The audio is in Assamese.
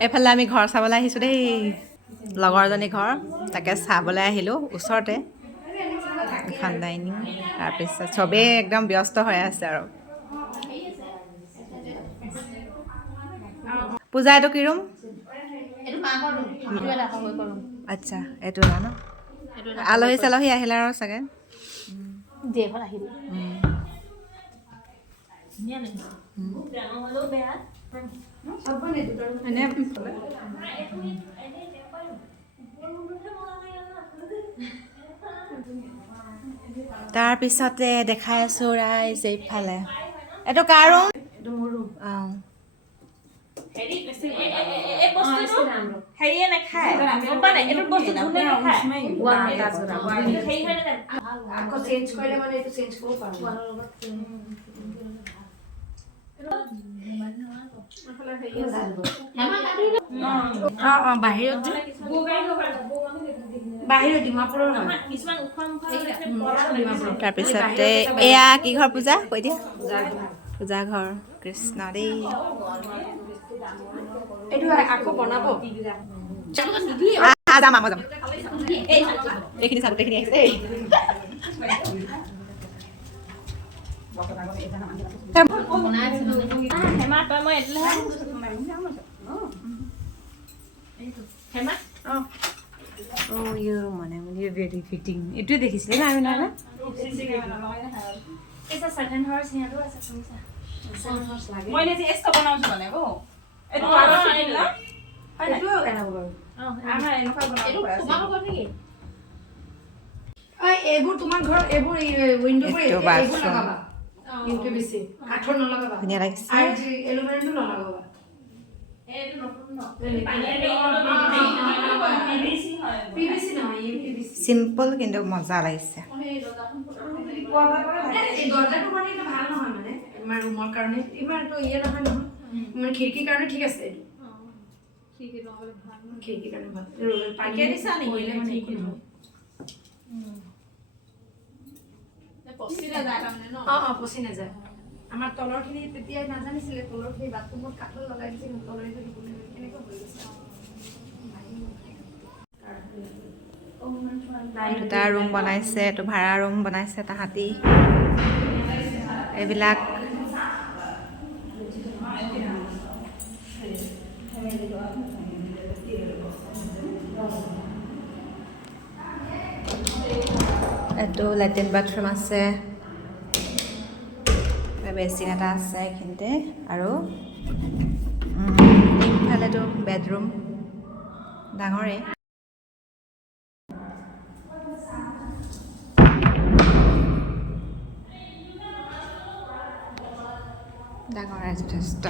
এফালে আমি ঘৰ চাবলৈ আহিছোঁ দেই লগৰজনী ঘৰ তাকে চাবলৈ আহিলোঁ ওচৰতে এখন ডাইনিং তাৰপিছত চবেই একদম ব্যস্ত হৈ আছে আৰু পূজা এইটো কি ৰুম আচ্ছা এইটো ন আলহী চালহী আহিলে আৰু চাগে তাৰপিছতে দেখাই আছো ৰাইজ এইফালে এইটো কাৰ ৰুম অঁ হেৰিয়ে নাখায় গম পা নাই এইটো বস্তু কোনে নাখায় আকৌ চেঞ্জ কৰিলে মানে এইটো চেঞ্জ কৰিব পাৰো তাৰপিছতে এয়া কি ঘৰ পূজা কৈ দিয়া পূজা ঘৰ কৃষ্ণ দেই এইটো আকৌ বনাব যাম আকৌ যাম এইখিনি চাব এইখিনি আহিছে দেই এইটোৱে দেখিছিলে না আমি নহয় এইবোৰ তোমাৰ ঘৰত এইবোৰ উইন্ডো লগাবা কিন্তু বেছি কাঠৰ নলগাবা ধুনীয়া লাগিছে আৰু এলুমিনিয়ামটো নলগাবা এইটো নতুন ন পিভিসি নহয় ইউপিভিসি চিম্পল কিন্তু মজা লাগিছে এই দরজাটো মানে এটা ভাল নহয় মানে আমাৰ ৰুমৰ কাৰণে ইমান তো ইয়ে নহয় নহয় মানে খিৰিকীৰ কাৰণে ঠিক আছে এইটো খিৰিকীৰ কাৰণে ভাল পানী দিছা নি হইলে মানে ঠিক নহয় পছিনা যায় মানে ন পছিনা যায় আমাৰ তলৰ খিনি তেতিয়া নাজানিছিলে তলৰ খিনি বাথৰুমত কাঠৰ লগাই দিছিল তলৰ খিনি কেনেকৈ হৈ গৈছে দুটা ৰুম বনাইছে এইটো ভাড়া ৰুম বনাইছে তাহাঁতি এইবিলাক এইটো লেট্ৰিন বাথৰুম আছে বেচিন এটা আছে এইখিনিতে আৰু ইফালেতো বেডৰুম ডাঙৰে ডাঙৰ যথেষ্ট